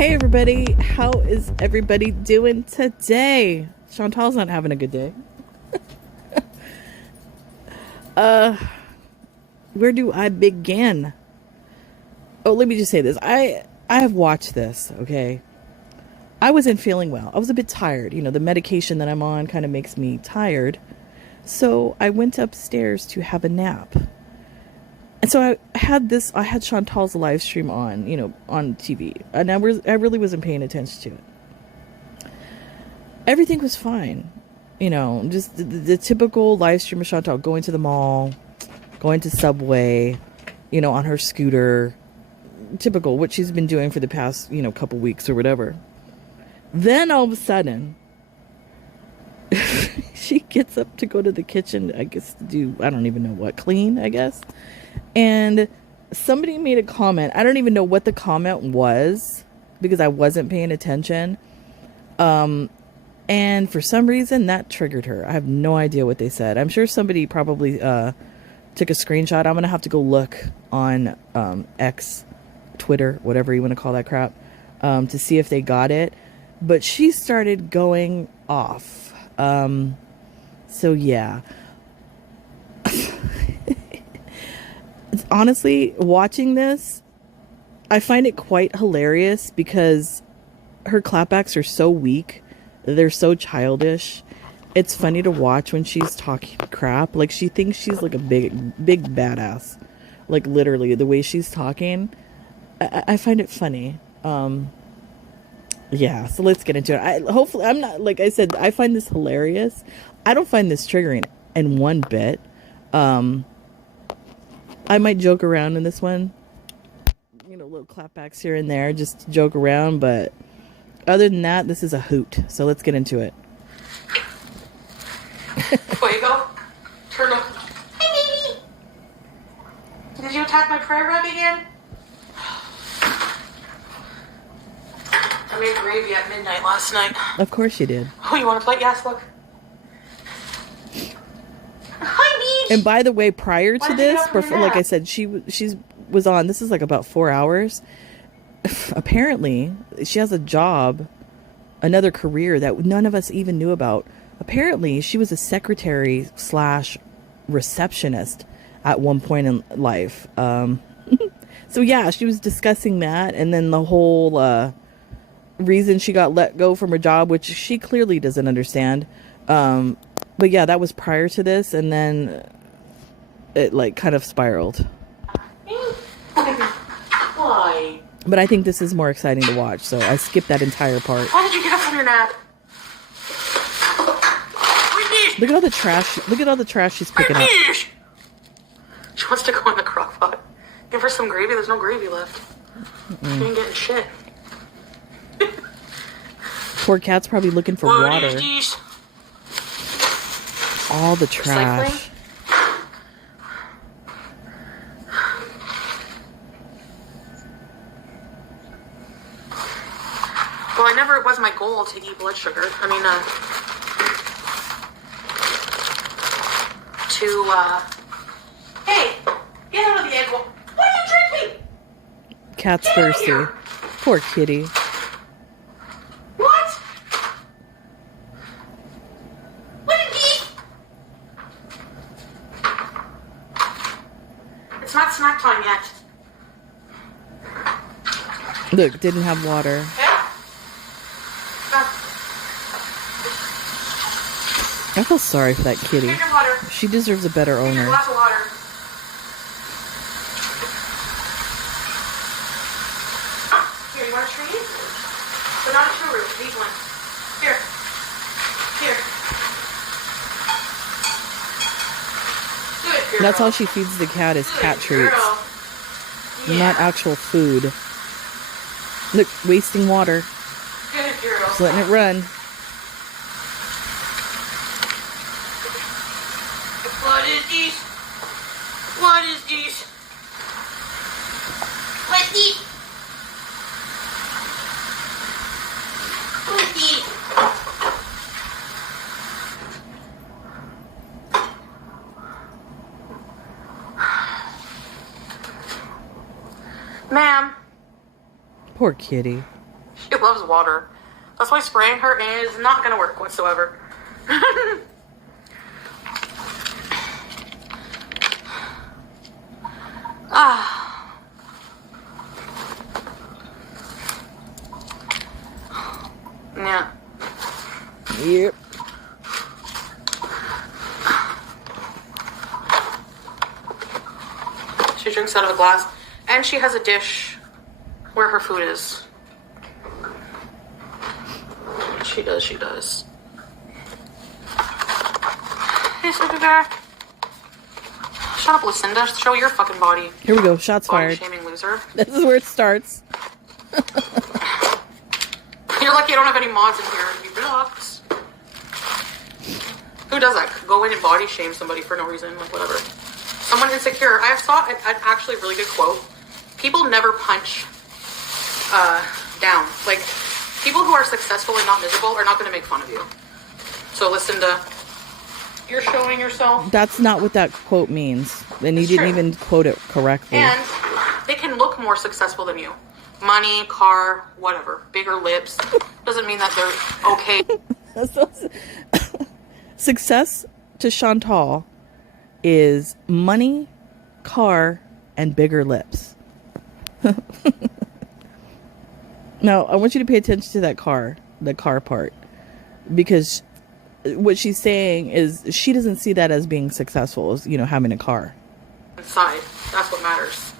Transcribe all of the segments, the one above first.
Hey everybody, how is everybody doing today? Chantal's not having a good day. Where do I begin? Oh, let me just say this. I have watched this, okay? I wasn't feeling well. I was a bit tired. You know, the medication that I'm on kind of makes me tired. So I went upstairs to have a nap. And so I had Chantal's live stream on, you know, on TV. And I really wasn't paying attention to it. Everything was fine. You know, just the typical live stream of Chantal going to the mall, going to Subway, you know, on her scooter. Typical, what she's been doing for the past, you know, couple weeks or whatever. Then all of a sudden, she gets up to go to the kitchen, I guess to do, I don't even know what, clean, I guess. And somebody made a comment. I don't even know what the comment was because I wasn't paying attention. And for some reason that triggered her. I have no idea what they said. I'm sure somebody probably took a screenshot. I'm going to have to go look on X, Twitter, whatever you want to call that crap, to see if they got it. But she started going off. So yeah. Honestly, watching this, I find it quite hilarious because her clapbacks are so weak. They're so childish. It's funny to watch when she's talking crap. Like, she thinks she's like a big badass. Like, literally, the way she's talking. I find it funny. Yeah, so let's get into it. Hopefully, I'm not, like I said, I find this hilarious. I don't find this triggering in one bit. I might joke around in this one. You know, little clapbacks here and there, just to joke around. But other than that, this is a hoot. So let's get into it. Fuego, turn up. Hey, baby. Did you attack my prayer rug again? I made gravy at midnight last night. Of course you did. Oh, you want a plate? Yes, look. Hi, Beach. And by the way, prior to this, before, like I said, she was on. This is like about 4 hours. Apparently, she has a job, another career that none of us even knew about. Apparently, she was a secretary / receptionist at one point in life. So yeah, she was discussing that, and then the whole reason she got let go from her job, which she clearly doesn't understand. But yeah, that was prior to this, and then it like kind of spiraled. Why? But I think this is more exciting to watch, so I skipped that entire part. Why did you get up from your nap? Look at all the trash. Look at all the trash she's picking up. She wants to go in the crock pot. Give her some gravy. There's no gravy left. She ain't getting shit. Poor cat's probably looking for water. All the trash. Recycling? Well, it was my goal to eat blood sugar. I mean, hey, get out of the egg bowl. What are you drinking? Cat's thirsty. Poor kitty. What? What did he eat? It's not snack time yet. Look, didn't have water. Yeah? I feel sorry for that kitty. Drink your water. She deserves a better Drink your owner. glass of water. Here, you want a treat? But not a true root. These ones. Here. Here. Good girl. That's all she feeds the cat is cat Good treats. girl. Yeah. Not actual food. Look, wasting water. Good girl. Just letting it run. What is this? What is this? What's this? What's this? Ma'am. Poor kitty. She loves water. That's why spraying her is not going to work whatsoever. Ah. Yeah. Yep. She drinks out of a glass. And she has a dish where her food is. She does, she does. Hey, Sleepy Bear. Shut up, Lucinda. Show your fucking body. Here we go. Shots Body fired. shaming loser. This is where it starts. You're lucky I don't have any mods in here. You blocks. Who does that? Go in and body shame somebody for no reason, like whatever. Someone insecure. I saw an actually really good quote. People never punch down. Like, people who are successful and not miserable are not going to make fun of you. So listen to, you're showing yourself. That's not what that quote means. And you didn't even quote it correctly. And they can look more successful than you. Money, car, whatever. Bigger lips. Doesn't mean that they're okay. Success to Chantal is money, car, and bigger lips. Now, I want you to pay attention to that car, the car part, because what she's saying is she doesn't see that as being successful, as, you know, having a car. Inside. That's what matters.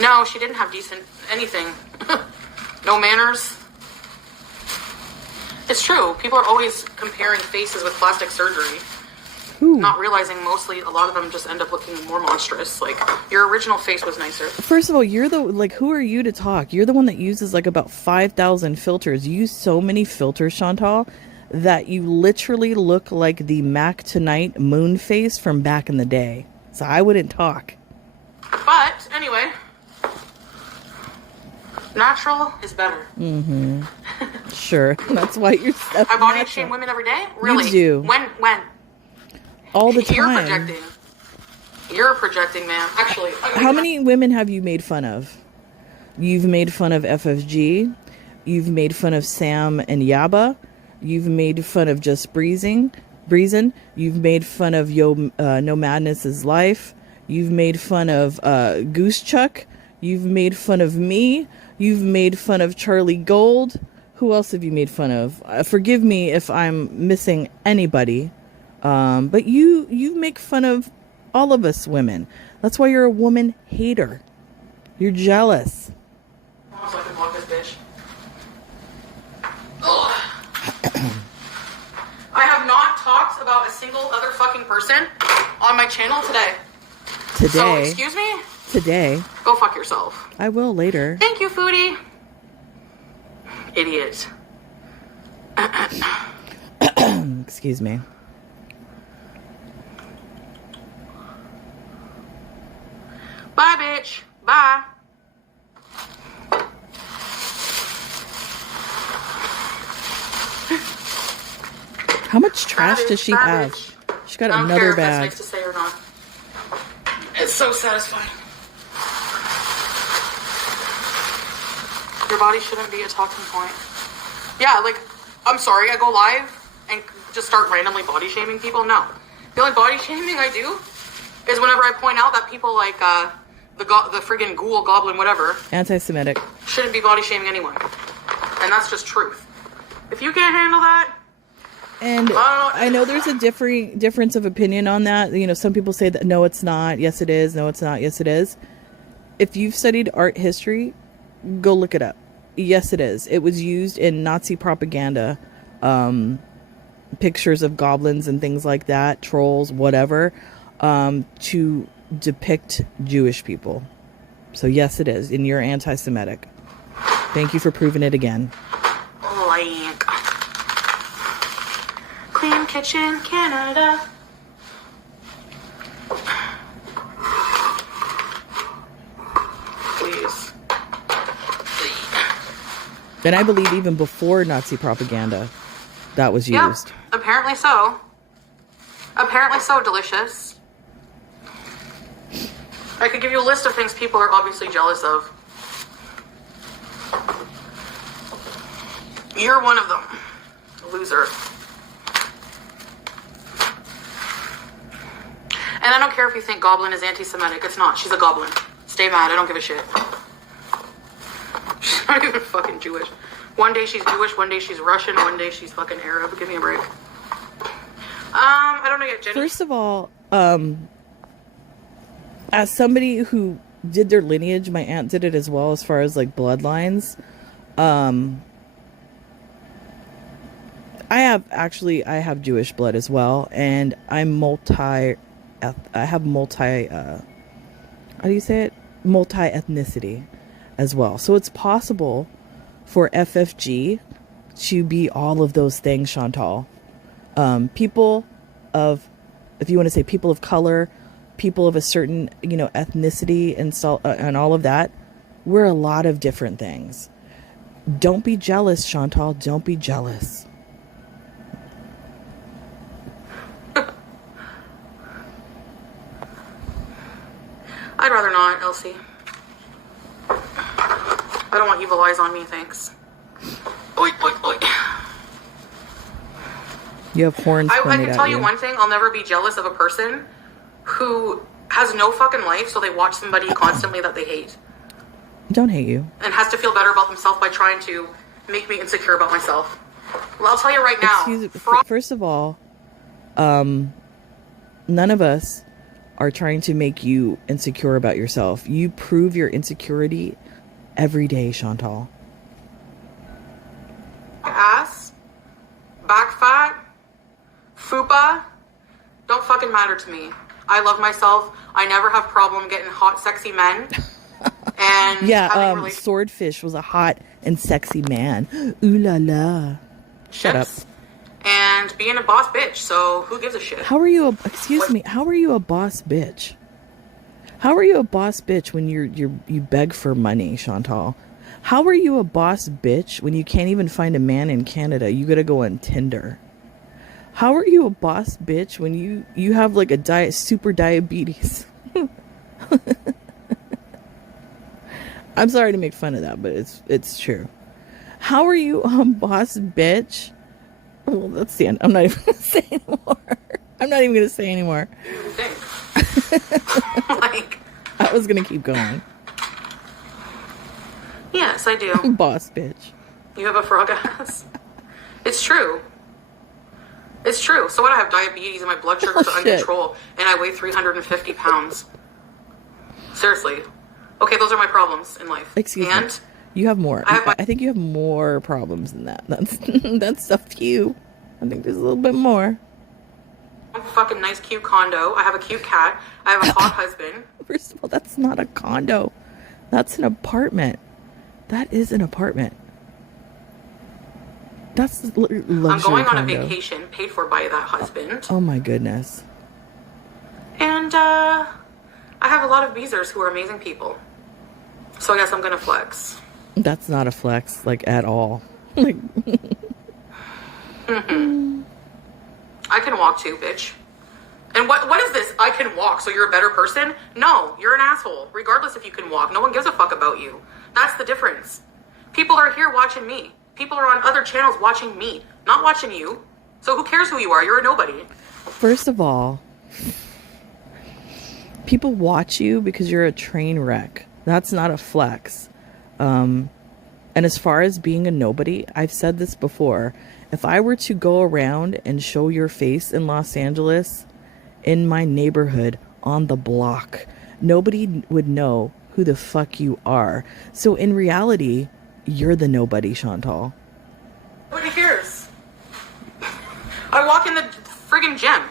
No, she didn't have decent anything. No manners. It's true. People are always comparing faces with plastic surgery. Ooh. Not realizing mostly a lot of them just end up looking more monstrous. Like, your original face was nicer. First of all, you're the, like, who are you to talk? You're the one that uses like about 5,000 filters. You use so many filters, Chantal, that you literally look like the Mac Tonight moon face from back in the day. So I wouldn't talk. But, anyway. Natural is better. Mm-hmm. Sure. That's why you're so I body natural. shame women every day? Really? You do. When? All the time. You're projecting. You're projecting, man. Actually. How many women have you made fun of? You've made fun of FFG. You've made fun of Sam and Yaba. You've made fun of Just Breezing. You've made fun of No Madness is Life. You've made fun of Goose Chuck. You've made fun of me. You've made fun of Charlie Gold. Who else have you made fun of? Forgive me if I'm missing anybody. But you make fun of all of us women. That's why you're a woman hater. You're jealous. So I can block this bitch. Ugh. I have not talked about a single other fucking person on my channel today. So, excuse me? Today. Go fuck yourself. I will later. Thank you, Foodie. Idiot. Excuse me. Bye, bitch. Bye. How much trash does she have? She got I don't another care if bag. that's nice to say or not. It's so satisfying. Your body shouldn't be a talking point. Yeah, like, I'm sorry, I go live and just start randomly body shaming people? No. The only body shaming I do is whenever I point out that people like the friggin' ghoul, goblin, whatever, Anti-Semitic. shouldn't be body shaming anyone. And that's just truth. If you can't handle that, And I know there's a difference of opinion on that. You know, some people say that no, it's not. Yes, it is. No, it's not. Yes, it is. If you've studied art history, go look it up. Yes, it is. It was used in Nazi propaganda. Pictures of goblins and things like that, trolls, whatever, to depict Jewish people. So yes, it is. And you're anti-Semitic. Thank you for proving it again. like Clean Kitchen Canada. Please. And I believe even before Nazi propaganda, that was used. Yep, apparently so. Apparently so, delicious. I could give you a list of things people are obviously jealous of. You're one of them. Loser. And I don't care if you think Goblin is anti-Semitic. It's not. She's a goblin. Stay mad. I don't give a shit. She's not even fucking Jewish. One day she's Jewish, one day she's Russian, one day she's fucking Arab. Give me a break. I don't know yet, Jenny. First of all, as somebody who did their lineage, my aunt did it as well as far as like bloodlines. I have Jewish blood as well, and I'm multi ethnicity as well. So it's possible for FFG to be all of those things, Chantal. People of, if you want to say people of color, people of a certain, ethnicity and all of that, we're a lot of different things. Don't be jealous, Chantal. Don't be jealous. I'd rather not, Elsie. I don't want evil eyes on me, thanks. Oi, oi, oi. You have horns I pointed can at tell you one thing. I'll never be jealous of a person who has no fucking life, so they watch somebody constantly that they hate. Don't hate you. And has to feel better about themselves by trying to make me insecure about myself. Well, I'll tell you right now. First of all, none of us are trying to make you insecure about yourself. You prove your insecurity every day, Chantal. Ass, back fat, fupa, don't fucking matter to me. I love myself. I never have problem getting hot, sexy men. And yeah, Swordfish was a hot and sexy man. Ooh la la. Shut up. And being a boss bitch, so who gives a shit? How are you a boss bitch? How are you a boss bitch when you beg for money, Chantal? How are you a boss bitch when you can't even find a man in Canada? You gotta go on Tinder. How are you a boss bitch when you have like a super diabetes? I'm sorry to make fun of that, but it's true. How are you a boss bitch? Well, that's the end. I'm not even gonna say anymore. Like, I was gonna keep going. Yes, I do. Boss bitch. You have a frog ass. It's true. It's true. So what? I have diabetes and my blood sugars are uncontrolled, and I weigh 350 pounds. Seriously. Okay, those are my problems in life. Excuse me. You have more. I think you have more problems than that. That's a few. I think there's a little bit more. I have a fucking nice, cute condo. I have a cute cat. I have a hot husband. First of all, that's not a condo. That's an apartment. That is an apartment. That's luxury I'm going on condo. a vacation paid for by that husband. Oh my goodness. And I have a lot of beezers who are amazing people. So I guess I'm gonna flex. That's not a flex, like, at all. Like, I can walk too, bitch. And what is this? I can walk, so you're a better person? No, you're an asshole. Regardless if you can walk, no one gives a fuck about you. That's the difference. People are here watching me. People are on other channels watching me, not watching you. So who cares who you are? You're a nobody. First of all, people watch you because you're a train wreck. That's not a flex. And as far as being a nobody, I've said this before. If I were to go around and show your face in Los Angeles, in my neighborhood, on the block, nobody would know who the fuck you are. So in reality, you're the nobody, Chantal. Nobody cares. I walk in the friggin' gym.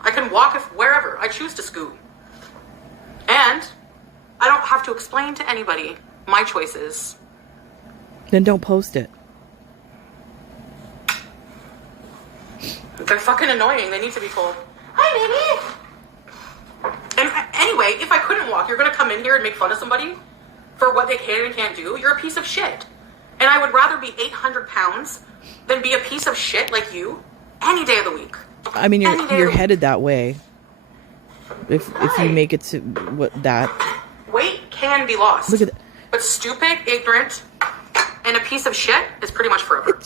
I can walk wherever I choose to scoot. And I don't have to explain to anybody my choices. Then don't post it. They're fucking annoying. They need to be told. Hi, baby. And anyway, if I couldn't walk, you're gonna come in here and make fun of somebody for what they can and can't do? You're a piece of shit. And I would rather be 800 pounds than be a piece of shit like you any day of the week. I mean, you're headed that way. If you make it to what that weight can be lost. Look at that. But stupid, ignorant, and a piece of shit is pretty much forever.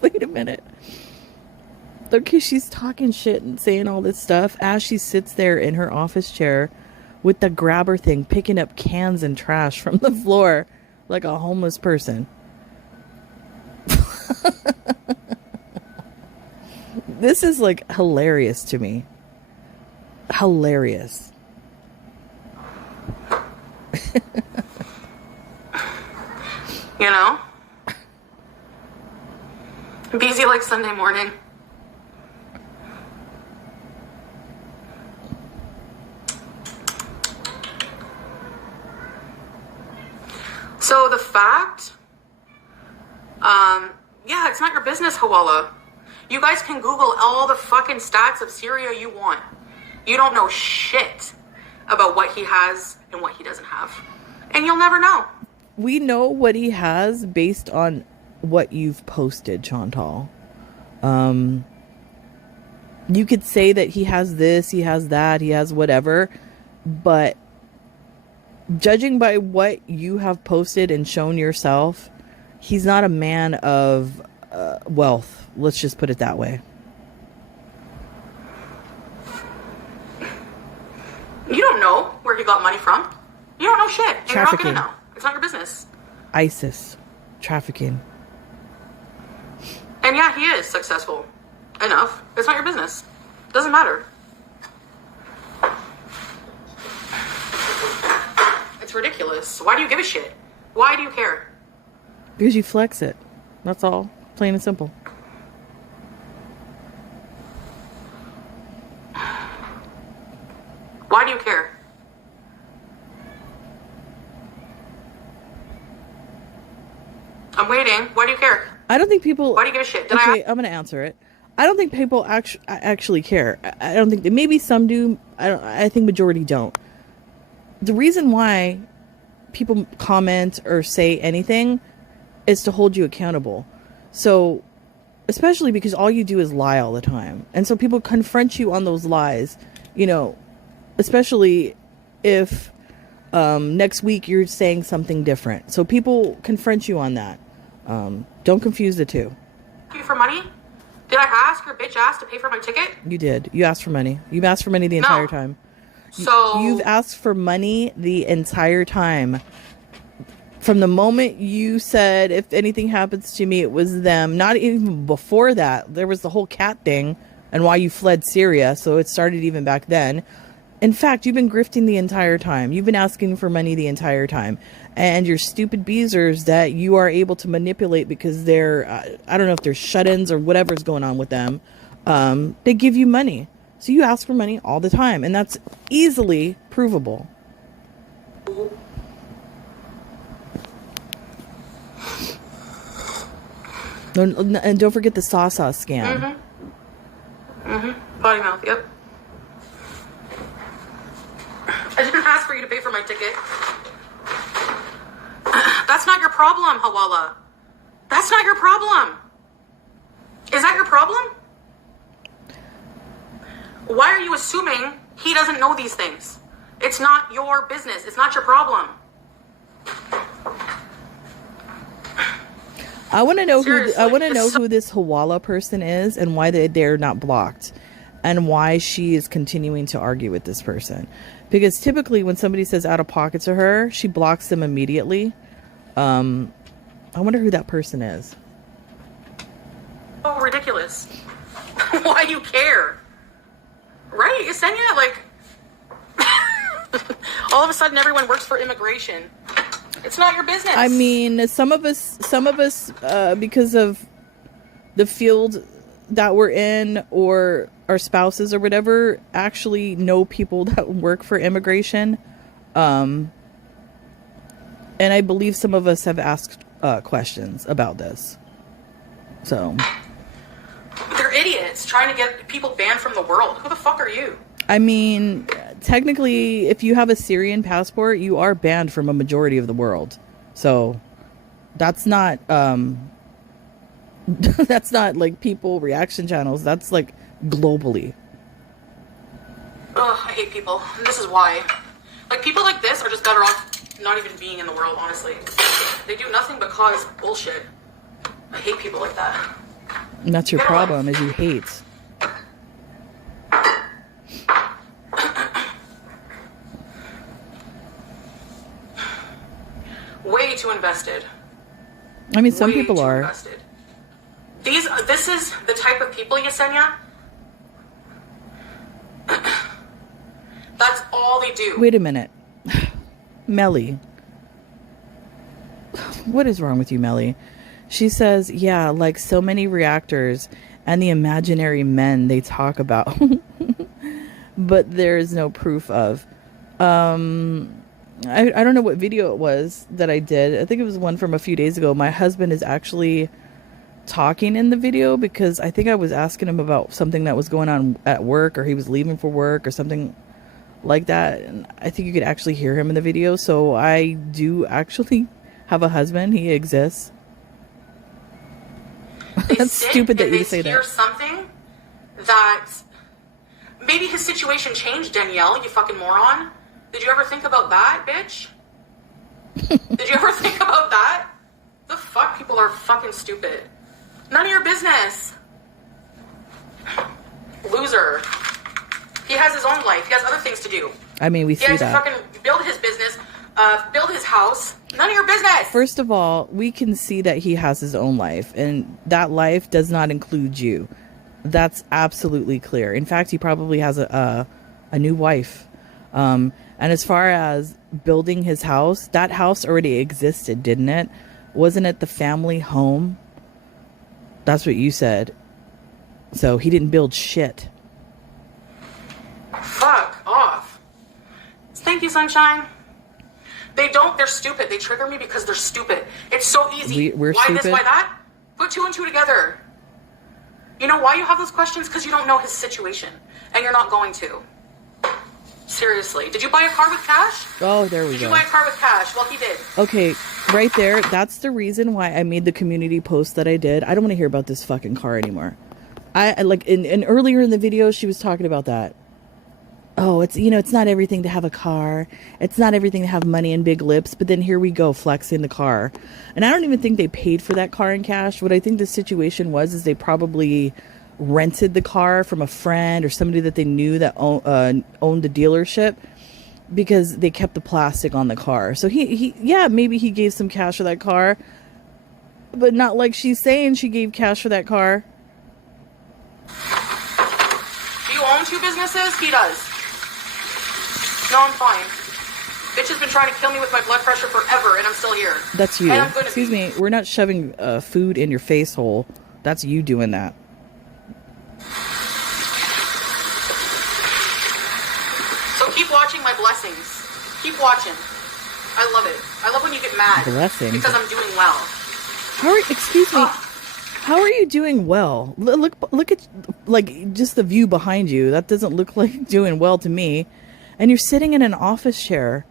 Wait a minute. Okay, she's talking shit and saying all this stuff as she sits there in her office chair with the grabber thing, picking up cans and trash from the floor like a homeless person. This is like hilarious to me. Hilarious. You know? Busy like Sunday morning. So the fact, yeah, it's not your business, Hawala. You guys can Google all the fucking stats of Syria you want. You don't know shit about what he has and what he doesn't have. And you'll never know. We know what he has based on what you've posted, Chantal. You could say that he has this, he has that, he has whatever, but judging by what you have posted and shown yourself, he's not a man of wealth. Let's just put it that way. You don't know where he got money from. You don't know shit. And Trafficking. You're not gonna know. It's not your business. ISIS. Trafficking. And yeah, he is successful enough. It's not your business. Doesn't matter. It's ridiculous. Why do you give a shit? Why do you care? Because you flex it. That's all. Plain and simple. Why do you care? I'm waiting. Why do you care? I don't think people... Why do you give a shit? Okay, I'm going to answer it. I don't think people actually care. I don't think... Maybe some do. I think majority don't. The reason why people comment or say anything is to hold you accountable. So, especially because all you do is lie all the time. And so people confront you on those lies, you know, especially if next week you're saying something different. So people confront you on that. Don't confuse the two. You for money? Did I ask your bitch ass to pay for my ticket? You did. You asked for money. You've asked for money the entire time. So You've asked for money the entire time. From the moment you said, if anything happens to me, it was them. Not even before that. There was the whole cat thing and why you fled Syria. So it started even back then. In fact, you've been grifting the entire time. You've been asking for money the entire time. And your stupid beezers that you are able to manipulate because they're, I don't know if they're shut-ins or whatever's going on with them. They give you money. So you ask for money all the time. And that's easily provable. And don't forget the Sasa scam. Potty mouth, yep. I didn't ask for you to pay for my ticket. That's not your problem, Hawala. That's not your problem. Is that your problem? Why are you assuming he doesn't know these things? It's not your business. It's not your problem. I want to know Seriously, who this Hawala person is and why they're not blocked, and why she is continuing to argue with this person. Because typically when somebody says out of pocket to her, she blocks them immediately. I wonder who that person is. Oh, ridiculous. Why do you care? Right? Yesenia, like... all of a sudden everyone works for immigration. It's not your business. I mean, some of us, because of the field that we're in or our spouses or whatever, actually know people that work for immigration. And I believe some of us have asked questions about this. So. They're idiots trying to get people banned from the world. Who the fuck are you? I mean, technically, if you have a Syrian passport, you are banned from a majority of the world. So that's not that's not like people reaction channels. That's like globally. Ugh, I hate people. And this is why. Like, people like this are just better off not even being in the world, honestly. They do nothing but cause bullshit. I hate people like that. And that's your problem, is you hate. Way too invested. I mean, some people are. Invested. This is the type of people, Yesenia. That's all they do. Wait a minute. Melly. What is wrong with you, Melly? She says, yeah, like so many reactors and the imaginary men they talk about. But there is no proof of. I don't know what video it was that I did. I think it was one from a few days ago. My husband is actually talking in the video because I think I was asking him about something that was going on at work, or he was leaving for work or something like that. And I think you could actually hear him in the video. So I do actually have a husband. He exists. That's stupid that you say that. Here's something that maybe his situation changed, Danielle, you fucking moron. Did you ever think about that, bitch? Did you ever think about that? The fuck? People are fucking stupid. None of your business. Loser. He has his own life. He has other things to do. I mean, we see that. He has to fucking build his business, build his house. None of your business. First of all, we can see that he has his own life, and that life does not include you. That's absolutely clear. In fact, he probably has a new wife. And as far as building his house, that house already existed, didn't it? Wasn't it the family home? That's what you said. So he didn't build shit. Fuck off. Thank you, sunshine. They're stupid. They trigger me because they're stupid. It's so easy. We're why stupid? This, why that? Put two and two together. You know why you have those questions? Because you don't know his situation. And you're not going to. Seriously. Did you buy a car with cash? Oh, there we go. Did you buy a car with cash? Well, he did. Okay, right there. That's the reason why I made the community post that I did. I don't want to hear about this fucking car anymore. I like in earlier in the video, she was talking about that. Oh, it's not everything to have a car. It's not everything to have money and big lips. But then here we go, flexing the car. And I don't even think they paid for that car in cash. What I think the situation was is they probably rented the car from a friend or somebody that they knew that owned the dealership, because they kept the plastic on the car. So he maybe he gave some cash for that car, but not like she's saying she gave cash for that car. Do you own two businesses? He does. No, I'm fine. Bitch has been trying to kill me with my blood pressure forever, and I'm still here. That's you. And I'm gonna Excuse me. We're not shoving food in your face hole. That's you doing that. So keep watching my blessings. Keep watching. I love it. I love when you get mad. Blessings. Because I'm doing well. Excuse me. How are you doing well? Look at like just the view behind you. That doesn't look like doing well to me. And you're sitting in an office chair,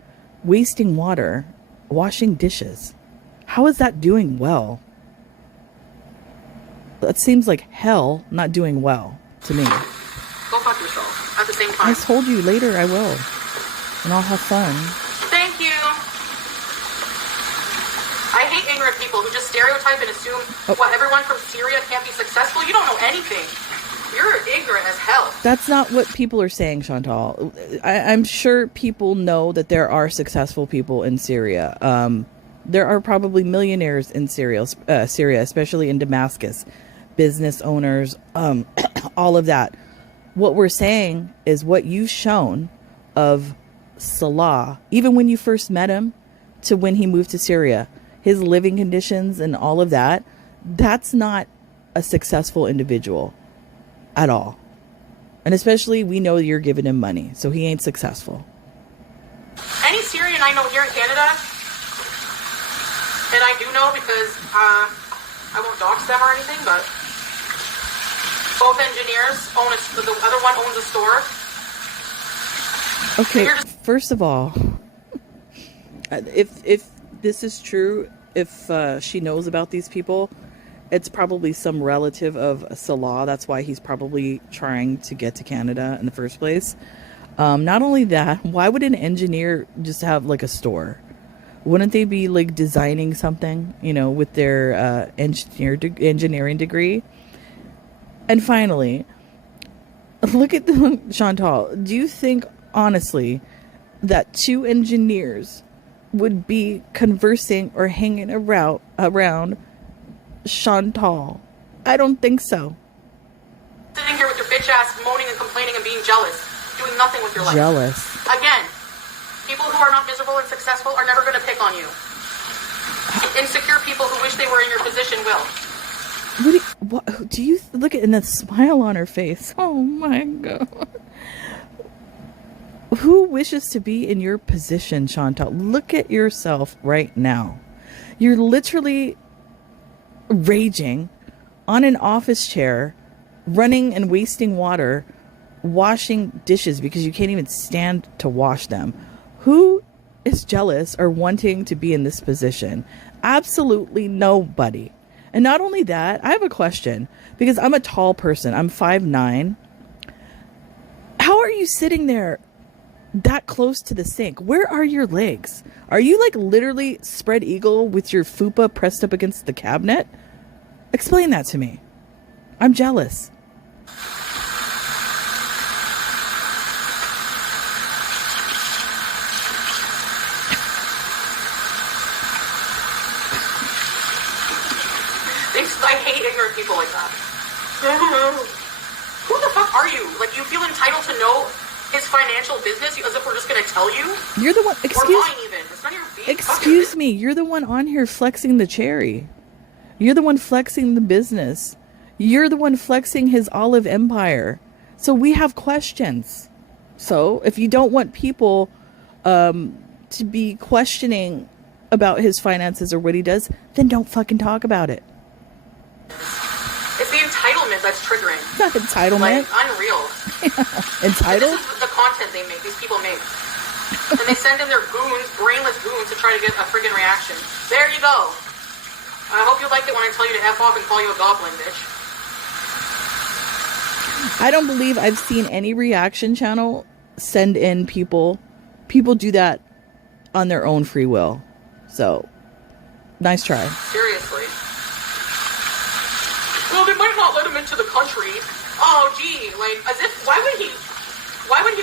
wasting water, washing dishes. How is that doing well? That seems like hell not doing well to me. Go fuck yourself at the same time. I told you later I will. And I'll have fun. Thank you. I hate ignorant people who just stereotype and assume what everyone from Syria can't be successful. You don't know anything. You're ignorant as hell. That's not what people are saying, Chantal. I'm sure people know that there are successful people in Syria. There are probably millionaires in Syria, especially in Damascus. Business owners, all of that. What we're saying is what you've shown of Salah, even when you first met him to when he moved to Syria, his living conditions and all of that, that's not a successful individual at all. And especially we know you're giving him money, so he ain't successful. Any Syrian I know here in Canada, and I do know because I won't dox them or anything, but both engineers own the other one owns a store. Okay, first of all, if this is true, if she knows about these people, it's probably some relative of Salah. That's why he's probably trying to get to Canada in the first place. Not only that, why would an engineer just have like a store? Wouldn't they be like designing something, with their engineering degree? And finally, look at the Chantal. Do you think honestly that two engineers would be conversing or hanging around Chantal? I don't think so. Sitting here with your bitch ass moaning and complaining and being jealous, doing nothing with your life. Jealous. Again, people who are not miserable and successful are never going to pick on you. Insecure people who wish they were in your position will. What do you look at? And that smile on her face. Oh my God. Who wishes to be in your position, Chantal? Look at yourself right now. You're literally raging on an office chair, running and wasting water, washing dishes because you can't even stand to wash them. Who is jealous or wanting to be in this position? Absolutely nobody. And not only that, I have a question because I'm a tall person. I'm 5'9". How are you sitting there that close to the sink? Where are your legs? Are you like literally spread eagle with your fupa pressed up against the cabinet? Explain that to me. I'm jealous. I hate ignorant people like that. Who the fuck are you? Like, you feel entitled to know his financial business as if we're just going to tell you? You're the one. Or mine even. It's none of your business. Excuse me. You're the one on here flexing the cherry. You're the one flexing the business. You're the one flexing his olive empire. So we have questions. So if you don't want people to be questioning about his finances or what he does, then don't fucking talk about it. It's the entitlement that's triggering. Not entitlement. Like, unreal. Entitled? This is the content they make, these people make. And they send in their goons, brainless goons, to try to get a friggin' reaction. There you go. I hope you liked it when I tell you to F off and call you a goblin, bitch. I don't believe I've seen any reaction channel send in people. People do that on their own free will. So, nice try. Seriously. Well, they might not let him into the country. Oh, gee, like, as if, why would he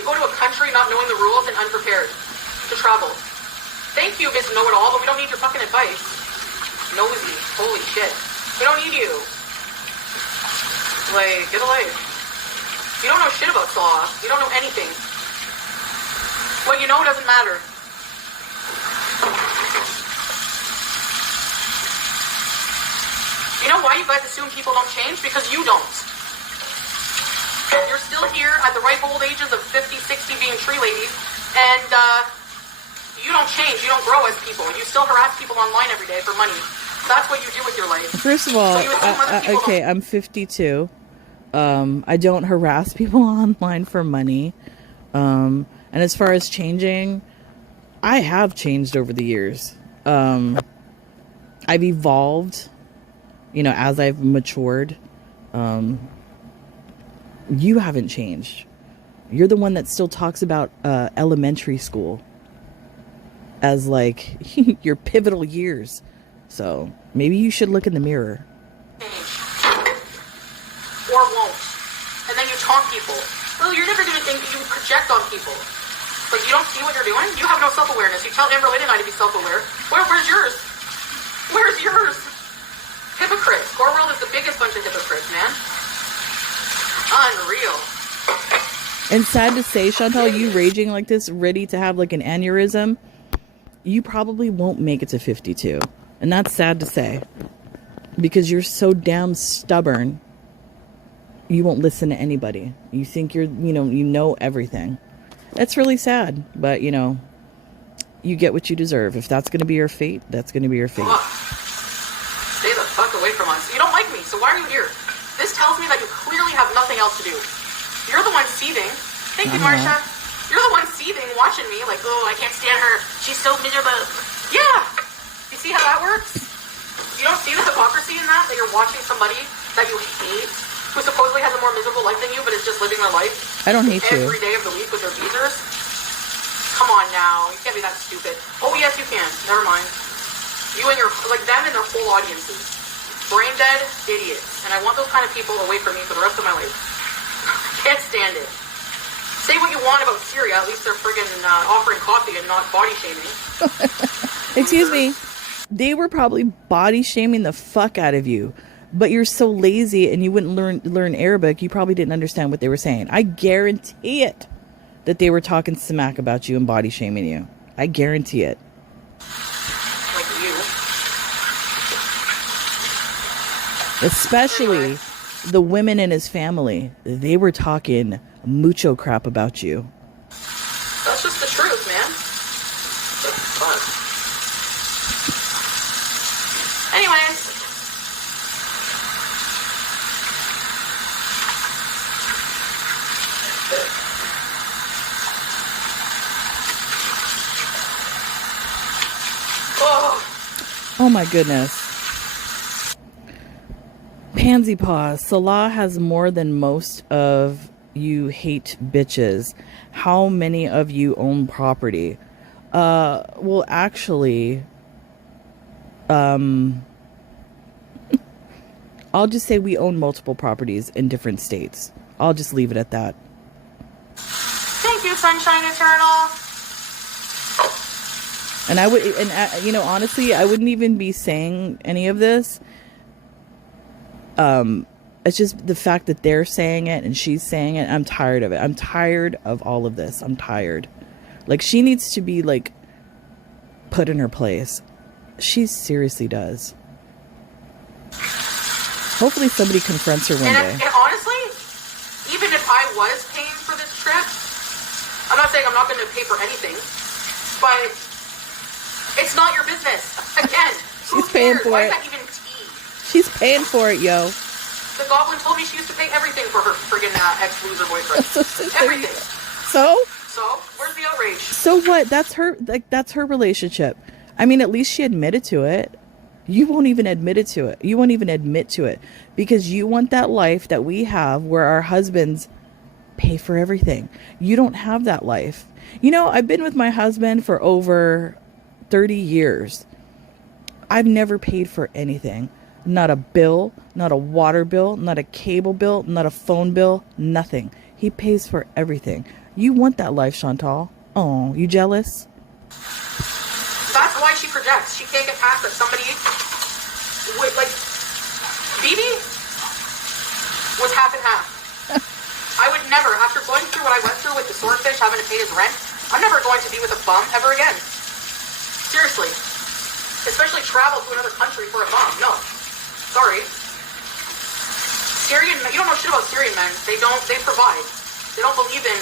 go to a country not knowing the rules and unprepared to travel? Thank you, Miss Know-It-All, but we don't need your fucking advice. Nosy. Holy shit. We don't need you. Like, get a life. You don't know shit about Saw. You don't know anything. What you know doesn't matter. You know why you guys assume people don't change? Because you don't. You're still here at the ripe old ages of 50, 60 being tree ladies, and you don't change. You don't grow as people. You still harass people online every day for money. That's what you do with your life. First of all, okay, I'm 52. I don't harass people online for money. And as far as changing, I have changed over the years. I've evolved, as I've matured. You haven't changed. You're the one that still talks about elementary school as like your pivotal years. So maybe you should look in the mirror. Or won't. And then you taunt people. Well, you're never going to think that you project on people. Like, you don't see what you're doing? You have no self-awareness. You tell Amber Lynn and I to be self-aware. Where's yours? Where's yours? Hypocrites. Core World is the biggest bunch of hypocrites, man. Unreal. And sad to say, Chantal, you raging like this, ready to have like an aneurysm, you probably won't make it to 52. And that's sad to say. Because you're so damn stubborn. You won't listen to anybody. You think you know everything. That's really sad. But, you get what you deserve. If that's going to be your fate, that's going to be your fate. Stay the fuck away from us. You don't like me, so why are you here? This tells me that you clearly have nothing else to do. You're the one seething. Thank you, Marsha. You're the one seething, watching me like, oh, I can't stand her. She's so miserable. Yeah. You see how that works? You don't see the hypocrisy in that? That you're watching somebody that you hate, who supposedly has a more miserable life than you, but is just living their life I don't hate you. every day of the week with their visors? Come on now. You can't be that stupid. Oh, yes, you can. Never mind. You and your, like, them and their whole audiences. Brain dead idiots. And I want those kind of people away from me for the rest of my life. Can't stand it. Say what you want about Syria. At least they're friggin' offering coffee and not body shaming. Excuse me. They were probably body shaming the fuck out of you, but you're so lazy and you wouldn't learn Arabic. You probably didn't understand what they were saying. I guarantee it that they were talking smack about you and body shaming you. I guarantee it. Like you. Especially Anyway. the women in his family. They were talking mucho crap about you. That's just the truth, man. That's fun. Anyways. Oh my goodness. Pansy Paws. Salah has more than most of you hate bitches. How many of you own property? Well, actually, I'll just say we own multiple properties in different states. I'll just leave it at that. Thank you, Sunshine Eternal. And I would, and you know, honestly, I wouldn't even be saying any of this. It's just the fact that they're saying it and she's saying it. I'm tired of it. I'm tired of all of this. I'm tired. Like, she needs to be, like, put in her place. She seriously does. Hopefully somebody confronts her one day. And honestly, even if I was paying for this trip, I'm not saying I'm not going to pay for anything, but it's not your business. Again, She's paying for Why it. is that even tea? She's paying for it, yo. The goblin told me she used to pay everything for her friggin' ex-loser boyfriend. Everything. So, where's the outrage? so what? That's her. Like, that's her relationship. I mean, at least she admitted to it. You won't even admit it to it. You won't even admit to it because you want that life that we have where our husbands pay for everything. You don't have that life. You know, I've been with my husband for over 30 years. I've never paid for anything. Not a bill, not a water bill, not a cable bill, not a phone bill, nothing. He pays for everything. You want that life, Chantal. Oh, you jealous? That's why she projects. She can't get past that somebody would, like, Bibi was half and half. I would never, after going through what I went through with the swordfish, having to pay his rent, I'm never going to be with a bum ever again. Seriously. Especially travel to another country for a bum. No. Sorry. Syrian men, you don't know shit about Syrian men. They provide. They don't believe in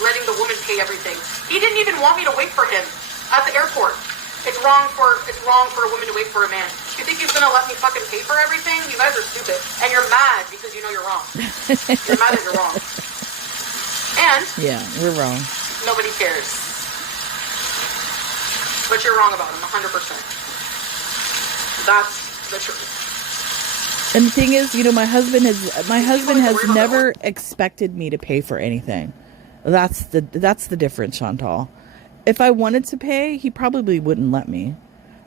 letting the woman pay everything. He didn't even want me to wait for him at the airport. It's wrong for a woman to wait for a man. You think he's gonna let me fucking pay for everything? You guys are stupid. And you're mad because you know you're wrong. You're mad that you're wrong. And Yeah, we're wrong. nobody cares. But you're wrong about him, 100%. That's the truth. And the thing is, you know, my husband has about never expected me to pay for anything. That's the difference, Chantal. If I wanted to pay, he probably wouldn't let me.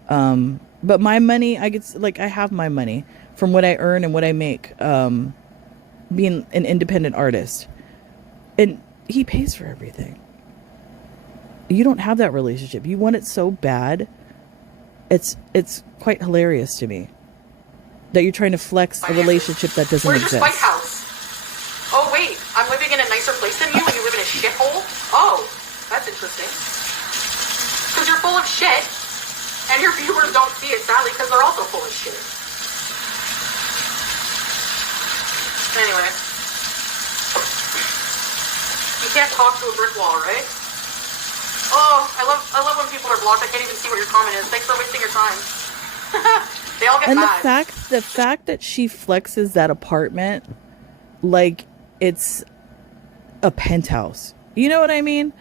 But my money, I have my money from what I earn and what I make, being an independent artist. And he pays for everything. You don't have that relationship. You want it so bad. It's quite hilarious to me that you're trying to flex a relationship that doesn't Where's exist. your spike house? Oh wait, I'm living in a nicer place than you and you live in a shithole? Oh, that's interesting. Because you're full of shit, and your viewers don't see it, sadly, because they're also full of shit. Anyway. You can't talk to a brick wall, right? Oh, I love when people are blocked. I can't even see what your comment is. Thanks for wasting your time. They all get And mad. the fact that she flexes that apartment like it's a penthouse. You know what I mean?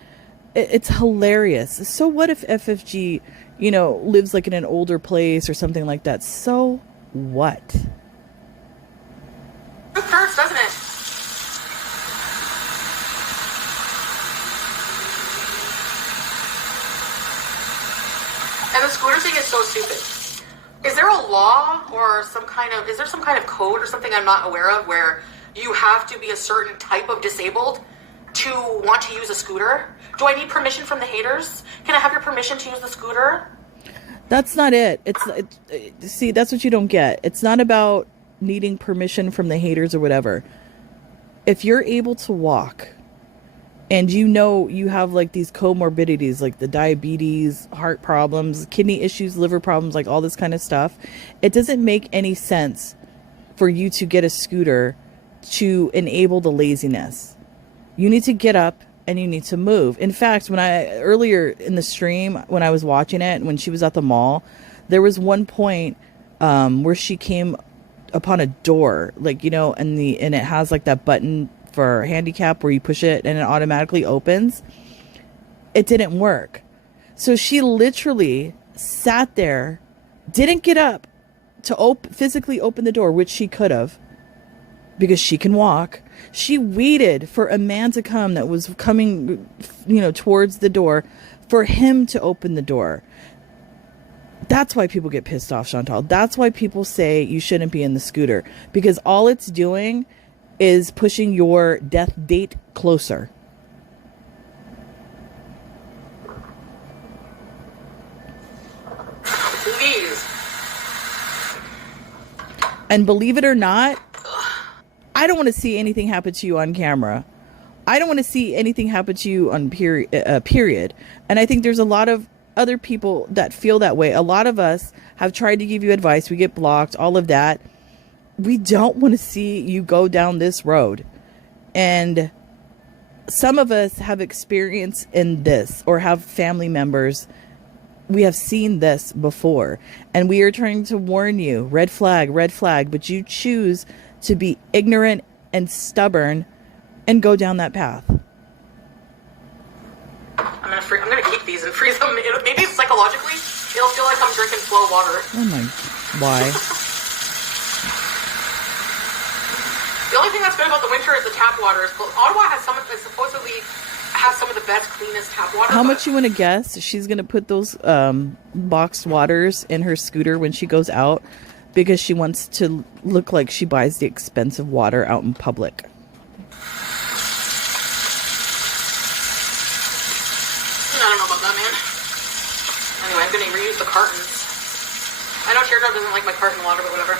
It's hilarious. So what if FFG, you know, lives like in an older place or something like that? So what? It hurts, doesn't it? And the scooter thing is so stupid. Is there a law or is there some kind of code or something I'm not aware of where you have to be a certain type of disabled to want to use a scooter? Do I need permission from the haters? Can I have your permission to use the scooter? That's not it. See, that's what you don't get. It's not about needing permission from the haters or whatever. If you're able to walk and you have like these comorbidities, like the diabetes, heart problems, kidney issues, liver problems, like all this kind of stuff, it doesn't make any sense for you to get a scooter to enable the laziness. You need to get up and you need to move. In fact, earlier in the stream, when I was watching it, when she was at the mall, there was one point where she came upon a door, like, and it has like that button for handicap where you push it and it automatically opens. It didn't work. So she literally sat there, didn't get up to physically open the door, which she could have, because she can walk. She waited for a man to come that was coming, towards the door, for him to open the door. That's why people get pissed off, Chantal. That's why people say you shouldn't be in the scooter, because all it's doing is pushing your death date closer. Please. And believe it or not, I don't want to see anything happen to you on camera. I don't want to see anything happen to you on period. And I think there's a lot of other people that feel that way. A lot of us have tried to give you advice. We get blocked, all of that. We don't want to see you go down this road. And some of us have experience in this or have family members. We have seen this before. And we are trying to warn you, red flag, but you choose to be ignorant and stubborn and go down that path. I'm gonna keep these and freeze them. Maybe psychologically, it'll feel like I'm drinking slow water. Oh my, why? The only thing that's good about the winter is the tap water. Ottawa supposedly has some of the best, cleanest tap water. How much you want to guess she's gonna put those boxed waters in her scooter when she goes out, because she wants to look like she buys the expensive water out in public? I don't know about that, man. Anyway, I'm gonna reuse the cartons. I know Teardrop doesn't like my carton water, but whatever.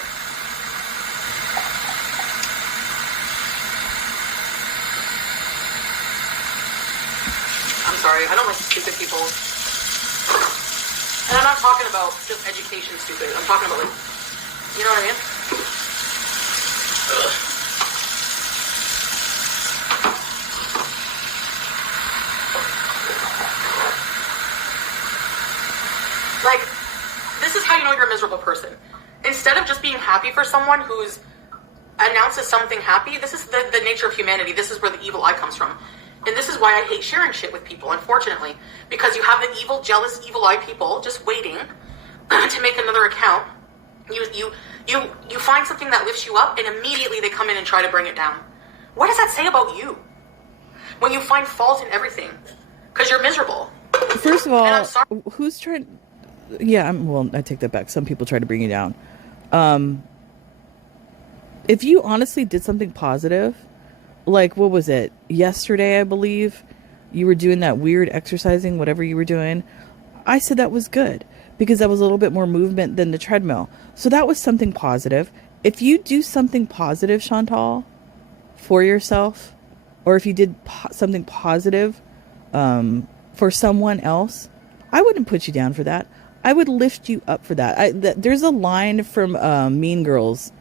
I'm sorry, I don't like stupid people. And I'm not talking about just education stupid. I'm talking about, like, you know what I mean? Ugh. Like, this is how you know you're a miserable person. Instead of just being happy for someone who's announces something happy, this is the nature of humanity. This is where the evil eye comes from. And this is why I hate sharing shit with people, unfortunately. Because you have the evil, jealous, evil eye people just waiting to make another account. You find something that lifts you up, and immediately they come in and try to bring it down. What does that say about you? When you find fault in everything. Because you're miserable. First of all, who's trying... Yeah, well, I take that back. Some people try to bring you down. If you honestly did something positive, like, what was it? Yesterday, I believe, you were doing that weird exercising, whatever you were doing. I said that was good, because that was a little bit more movement than the treadmill. So that was something positive. If you do something positive, Chantal, for yourself, or if you did something positive for someone else, I wouldn't put you down for that. I would lift you up for that. There's a line from Mean Girls.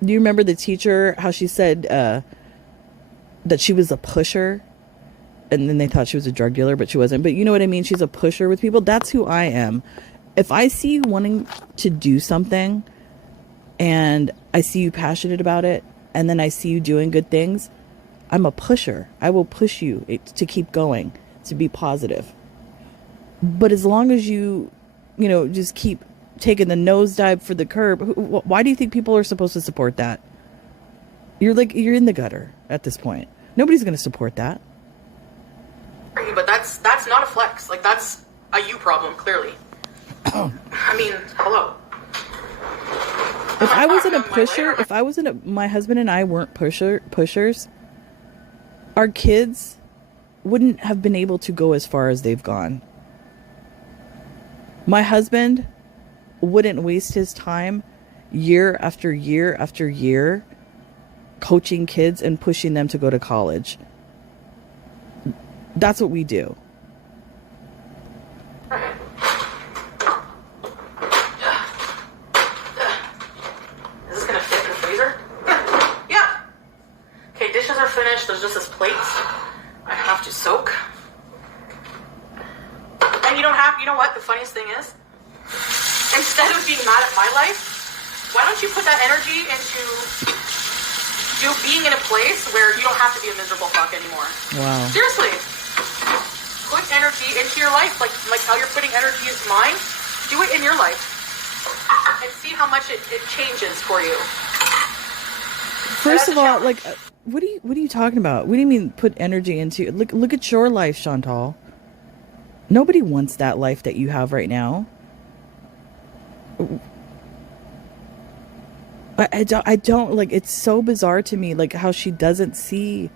Do you remember the teacher, how she said that she was a pusher? And then they thought she was a drug dealer, but she wasn't. But you know what I mean? She's a pusher with people. That's who I am. If I see you wanting to do something and I see you passionate about it, and then I see you doing good things, I'm a pusher. I will push you to keep going, to be positive. But as long as you just keep taking the nosedive for the curb, why do you think people are supposed to support that? You're in the gutter at this point. Nobody's going to support that. But that's not a flex. Like, that's A you problem, clearly. I mean, hello. If I wasn't a pusher, if I wasn't a, my husband and I weren't pushers, our kids wouldn't have been able to go as far as they've gone. My husband wouldn't waste his time year after year after year coaching kids and pushing them to go to college. That's what we do. Is this gonna fit in the freezer? Yeah. Okay, dishes are finished. There's just this plate I have to soak. And you know what the funniest thing is? Instead of being mad at my life, why don't you put that energy into you being in a place where you don't have to be a miserable fuck anymore? Wow. Seriously. Put energy into your life, like how you're putting energy into mine. Do it in your life, and see how much it changes for you. First of all, like, what are you talking about? What do you mean put energy into? Look at your life, Chantal. Nobody wants that life that you have right now. I don't like. It's so bizarre to me, like how she doesn't see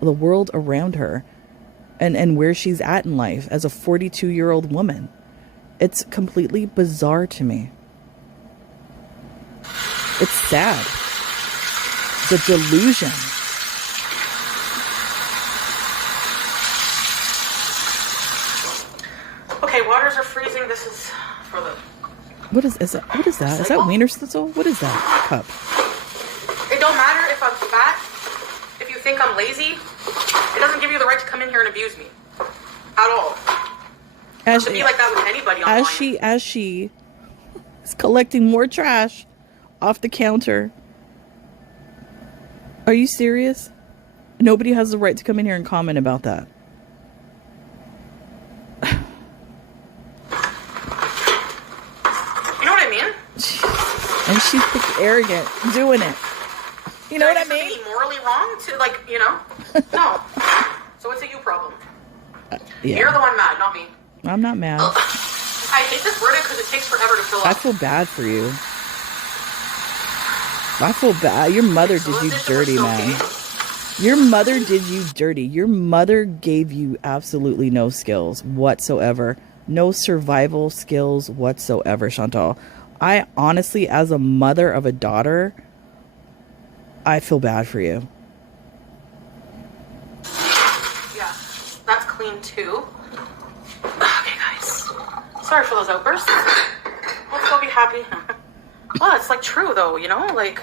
the world around her. And where she's at in life as a 42-year-old woman. It's completely bizarre to me. It's sad. The delusion. Okay, waters are freezing. This is for the... What is that? What is that? Is that Wiener Schnitzel? What is that cup? It don't matter if I'm fat, if you think I'm lazy. It doesn't give you the right to come in here and abuse me. At all. To be like that with anybody online. As she is collecting more trash off the counter. Are you serious? Nobody has the right to come in here and comment about that. You know what I mean? And she's arrogant doing it. You know what I mean? Morally wrong to, like, you know? No. So it's a you problem. Yeah. You're the one mad, not me. I'm not mad. Ugh. I hate this word because it takes forever to fill up. I feel bad for you. I feel bad. Your mother did you dirty, man. Your mother did you dirty. Your mother gave you absolutely no skills whatsoever. No survival skills whatsoever, Chantal. I honestly, as a mother of a daughter, I feel bad for you. Yeah, that's clean too. Okay, guys. Sorry for those outbursts. Let's go be happy. Well, it's like true though, you know? Like,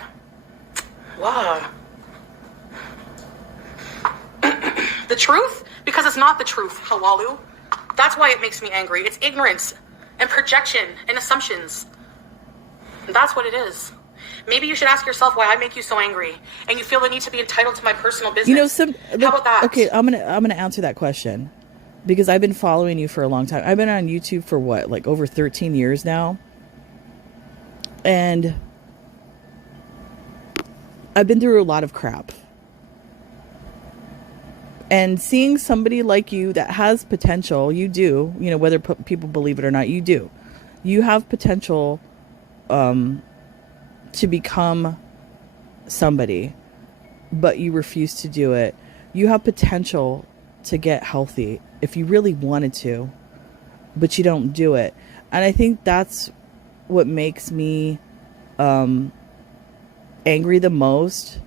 wow. The truth? Because it's not the truth, Hawalu. That's why it makes me angry. It's ignorance and projection and assumptions. That's what it is. Maybe you should ask yourself why I make you so angry, and you feel the need to be entitled to my personal business. How about that? Okay, I'm gonna answer that question because I've been following you for a long time. I've been on YouTube for what, like over 13 years now, and I've been through a lot of crap. And seeing somebody like you that has potential, you do, you know, whether people believe it or not, you do. You have potential to become somebody, but you refuse to do it. You have potential to get healthy if you really wanted to, but you don't do it. And I think that's what makes me angry the most,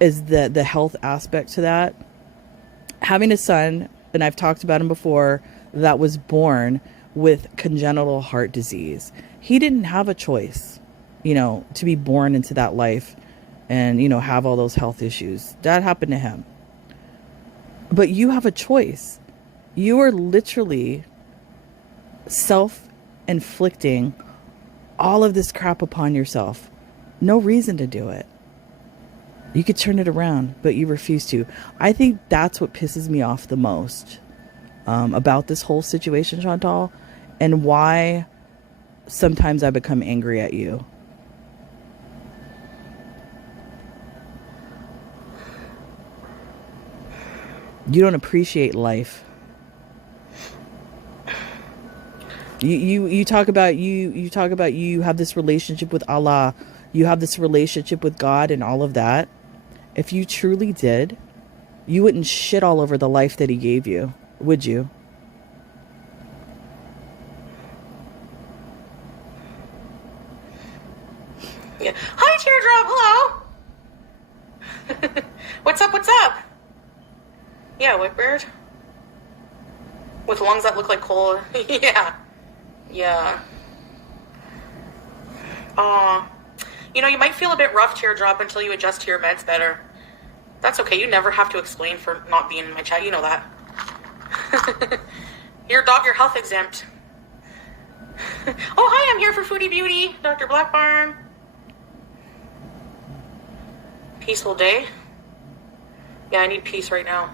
is the health aspect to that. Having a son, and I've talked about him before, that was born with congenital heart disease. He didn't have a choice, you know, to be born into that life and, you know, have all those health issues. That happened to him. But you have a choice. You are literally self-inflicting all of this crap upon yourself. No reason to do it. You could turn it around, but you refuse to. I think that's what pisses me off the most about this whole situation, Chantal, and why sometimes I become angry at you. You don't appreciate life. You talk about you have this relationship with Allah, you have this relationship with God and all of that. If you truly did, you wouldn't shit all over the life that he gave you, would you? Yeah. Hi, Teardrop. Hello. What's up? What's up? Yeah, Whitbird. With lungs that look like coal. Yeah. Yeah. Aw. You know, you might feel a bit rough, Teardrop, until you adjust to your meds better. That's okay. You never have to explain for not being in my chat. You know that. You're health exempt. Oh, hi. I'm here for Foodie Beauty. Dr. Blackburn. Peaceful day. Yeah, I need peace right now.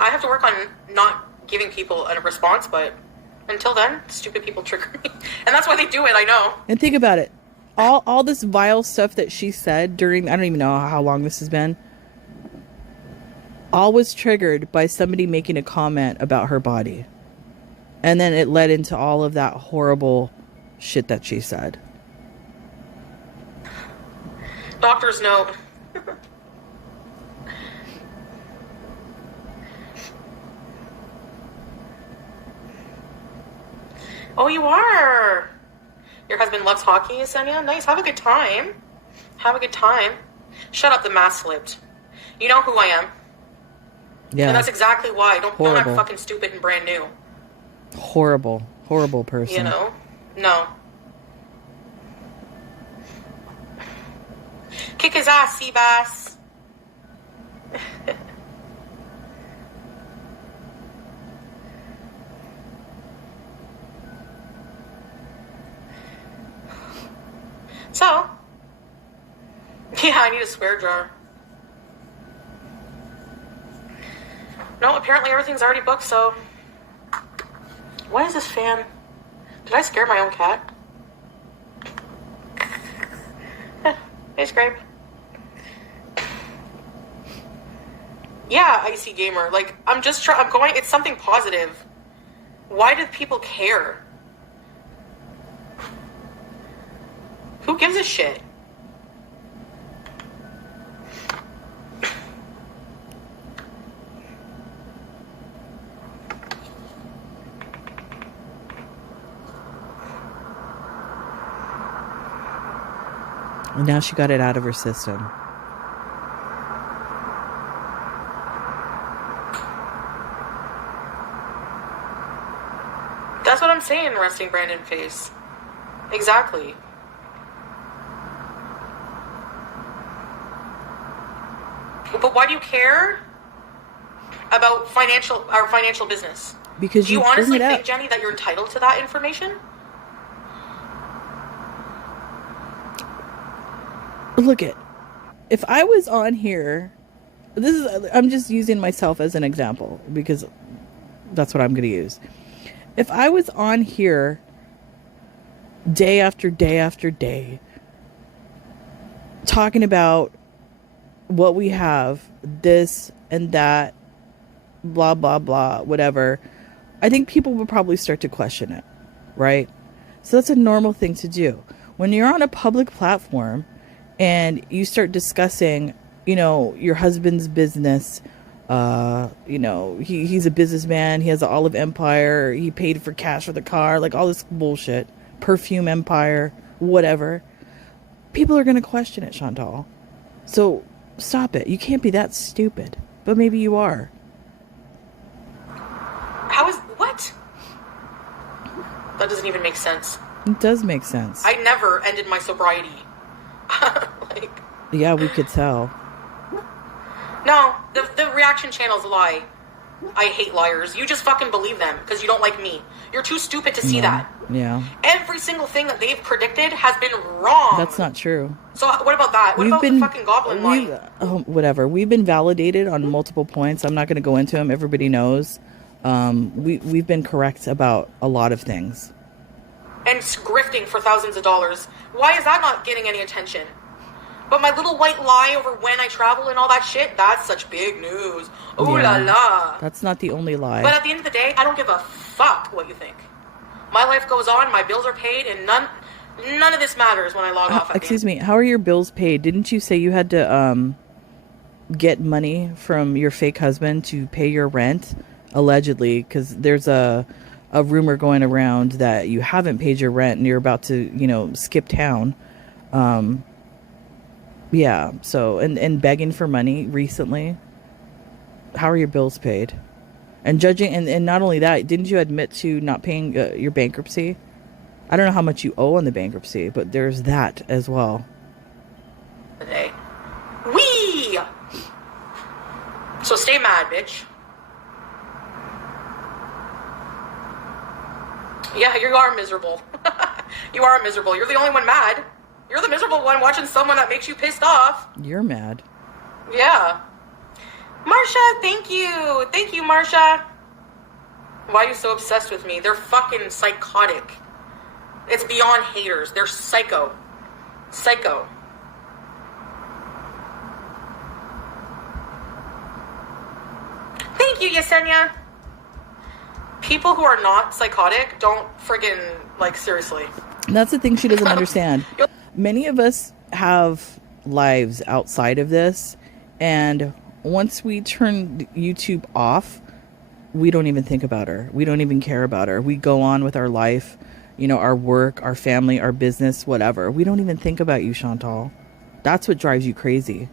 I have to work on not giving people a response, but until then, stupid people trigger me. And that's why they do it, I know. And think about it. All this vile stuff that she said during, I don't even know how long this has been, all was triggered by somebody making a comment about her body. And then it led into all of that horrible shit that she said. Doctor's note. Oh, you are. Your husband loves hockey, Yesenia? Nice. Have a good time. Have a good time. Shut up, the mask slipped. You know who I am. Yeah. And that's exactly why. Don't act fucking stupid and brand new. Horrible person. You know? No. Kick his ass, Seabass. So, yeah, I need a swear jar. No, apparently everything's already booked, so... What is this fan? Did I scare my own cat? Hey, Scrape. Yeah, Icy Gamer. Like, I'm going... It's something positive. Why do people care? Who gives a shit? And now she got it out of her system. That's what I'm saying, resting Brandon face. Exactly. But why do you care about financial business? Because do you honestly think, Jenny, that you're entitled to that information? Look if I was on here, I'm just using myself as an example because that's what I'm going to use. If I was on here day after day after day talking about what we have, this and that, blah, blah, blah, whatever, I think people would probably start to question it, right? So that's a normal thing to do. When you're on a public platform and you start discussing, your husband's business, he's a businessman, he has an olive empire, he paid for cash for the car, like all this bullshit, perfume empire, whatever. People are going to question it, Chantal. So stop it. You can't be that stupid. But maybe you are. What? That doesn't even make sense. It does make sense. I never ended my sobriety. Yeah, we could tell. No, the reaction channels lie. I hate liars. You just fucking believe them because you don't like me. You're too stupid to see that. Yeah. Every single thing that they've predicted has been wrong. That's not true. So what about that? What about the fucking goblin line? Whatever. We've been validated on multiple points. I'm not going to go into them. Everybody knows. We've been correct about a lot of things. And grifting for thousands of dollars. Why is that not getting any attention? But my little white lie over when I travel and all that shit, that's such big news. Ooh la la. That's not the only lie. But at the end of the day, I don't give a fuck what you think. My life goes on, my bills are paid, and none of this matters when I log off. Excuse me, how are your bills paid? Didn't you say you had to get money from your fake husband to pay your rent? Allegedly, because there's a rumor going around that you haven't paid your rent and you're about to, skip town. Yeah, so, and begging for money recently. How are your bills paid? And judging, and not only that, didn't you admit to not paying your bankruptcy? I don't know how much you owe on the bankruptcy, but there's that as well. Today. Wee! So stay mad, bitch. Yeah, you are miserable. You are miserable. You're the only one mad. You're the miserable one watching someone that makes you pissed off. You're mad. Yeah. Marsha, thank you. Thank you, Marsha. Why are you so obsessed with me? They're fucking psychotic. It's beyond haters. They're psycho. Psycho. Thank you, Yesenia. People who are not psychotic don't friggin', seriously. That's the thing she doesn't understand. Many of us have lives outside of this, and once we turn YouTube off, we don't even think about her. We don't even care about her. We go on with our life, our work, our family, our business, whatever. We don't even think about you, Chantal. That's what drives you crazy.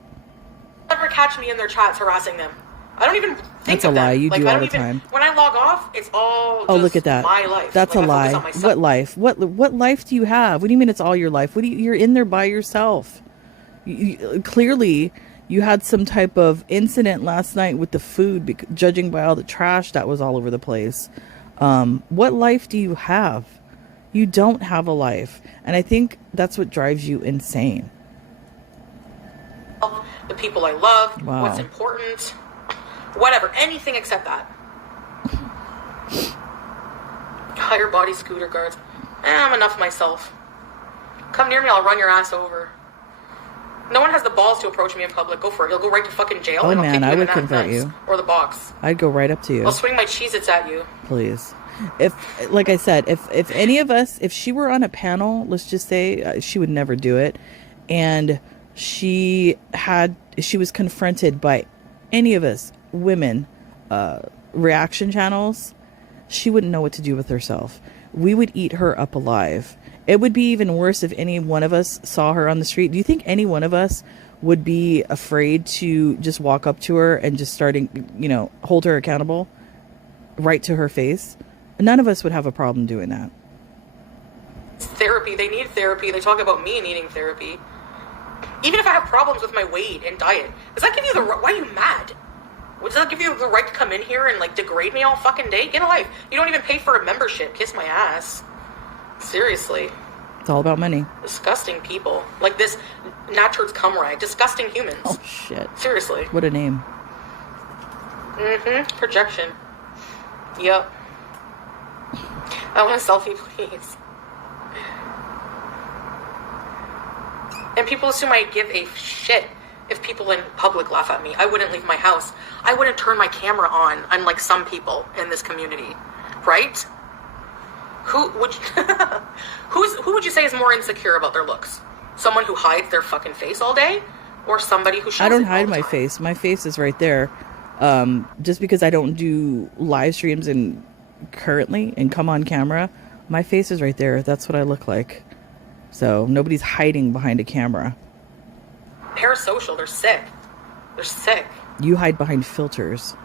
Never catch me in their chats harassing them. I don't even think That's a of them. lie. You do I all don't the time. When I log off, it's all just look at that. my life. That's a I lie. focus on myself. What life? What life do you have? What do you mean it's all your life? You're in there by yourself. Clearly, you had some type of incident last night with the food, judging by all the trash that was all over the place. What life do you have? You don't have a life. And I think that's what drives you insane. The people I love, Wow. What's important, whatever, anything except that. Higher body scooter guards. I'm enough myself. Come near me, I'll run your ass over. No one has the balls to approach me in public. Go for it. You'll go right to fucking jail. Oh and I'll man, kick I you would in the convert nuts you. Or the box. I'd go right up to you. I'll swing my Cheez-Its at you. Please. If, like I said, if any of us, if she were on a panel, let's just say, she would never do it, and she was confronted by any of us women, reaction channels, she wouldn't know what to do with herself. We would eat her up alive. It would be even worse if any one of us saw her on the street. Do you think any one of us would be afraid to just walk up to her and just hold her accountable right to her face? None of us would have a problem doing that. Therapy. They need therapy. They talk about me needing therapy. Even if I have problems with my weight and diet, does that give you why are you mad? Does that give you the right to come in here and degrade me all fucking day? Get a life. You don't even pay for a membership. Kiss my ass. Seriously. It's all about money. Disgusting people. Like this Naturds cum ride. Disgusting humans. Oh shit. Seriously. What a name. Projection. Yep. I want a selfie, please. And people assume I give a shit if people in public laugh at me. I wouldn't leave my house. I wouldn't turn my camera on, unlike some people in this community. Right? Who would you say is more insecure about their looks? Someone who hides their fucking face all day? Or somebody who shows I don't it all hide the my time? face. My face is right there. Just because I don't do live streams currently and come on camera, my face is right there. That's what I look like. So nobody's hiding behind a camera. Parasocial, they're sick. They're sick. You hide behind filters.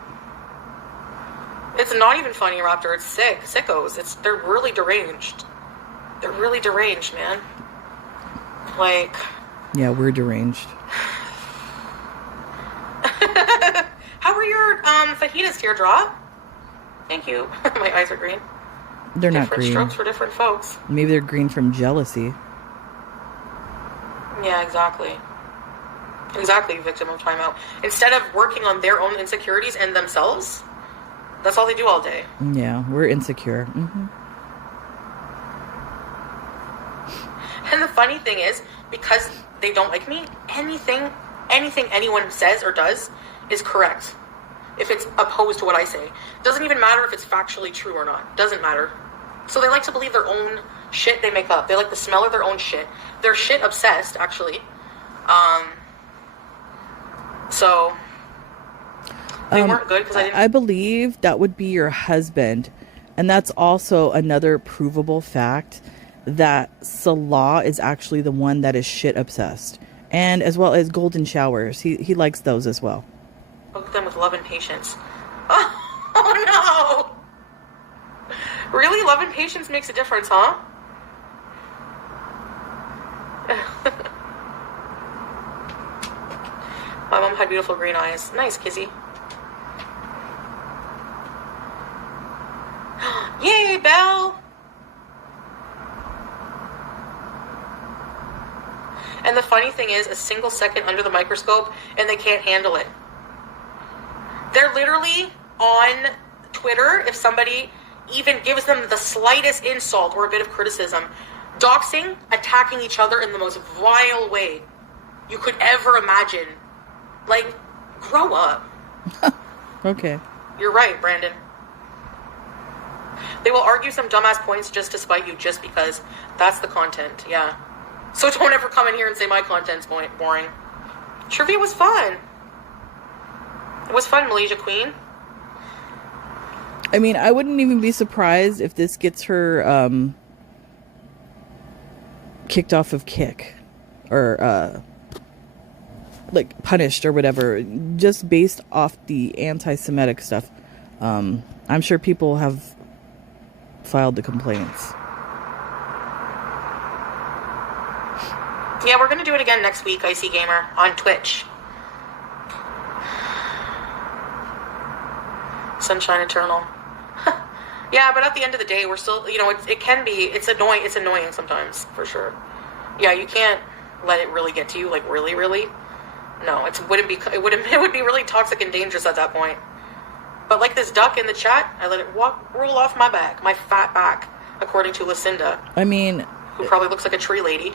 It's not even funny, Raptor. It's sick. Sickos. They're really deranged. They're really deranged, man. Yeah, we're deranged. How were your fajitas, Teardrop? Thank you. My eyes are green. They're not Different green. strokes for different folks. Maybe they're green from jealousy. Yeah, exactly. Exactly, victim of timeout. Instead of working on their own insecurities and themselves, that's all they do all day. Yeah, we're insecure. Mm-hmm. And the funny thing is, because they don't like me, anything anyone says or does is correct. if it's opposed to what I say. Doesn't even matter if it's factually true or not. Doesn't matter. So they like to believe their own shit they make up. They like the smell of their own shit. They're shit obsessed, actually. So they weren't good because I didn't. I believe that would be your husband, and that's also another provable fact that Salah is actually the one that is shit obsessed, and as well as golden showers. He likes those as well. Cook them with love and patience. Oh no! Really, love and patience makes a difference, huh? My mom had beautiful green eyes. Nice, Kizzy. Yay, Belle! And the funny thing is, a single second under the microscope, and they can't handle it. They're literally on Twitter, if somebody even gives them the slightest insult or a bit of criticism, doxing, attacking each other in the most vile way you could ever imagine. Like, grow up. Okay. You're right, Brandon. They will argue some dumbass points just to spite you, just because that's the content, yeah. So don't ever come in here and say my content's boring. Trivia was fun. It was fun, Malaysia Queen. I mean, I wouldn't even be surprised if this gets her kicked off of Kick, or like punished or whatever, just based off the anti-Semitic stuff. I'm sure people have filed the complaints. Yeah, we're gonna do it again next week, Icy Gamer, on Twitch. Sunshine Eternal. Yeah, but at the end of the day, we're still, you know, it can be, it's annoying sometimes, for sure. Yeah, you can't let it really get to you, like, really, really. No, it would be really toxic and dangerous at that point. But like this duck in the chat, I let it roll off my back, my fat back, according to Lucinda. I mean, who probably looks like a tree lady.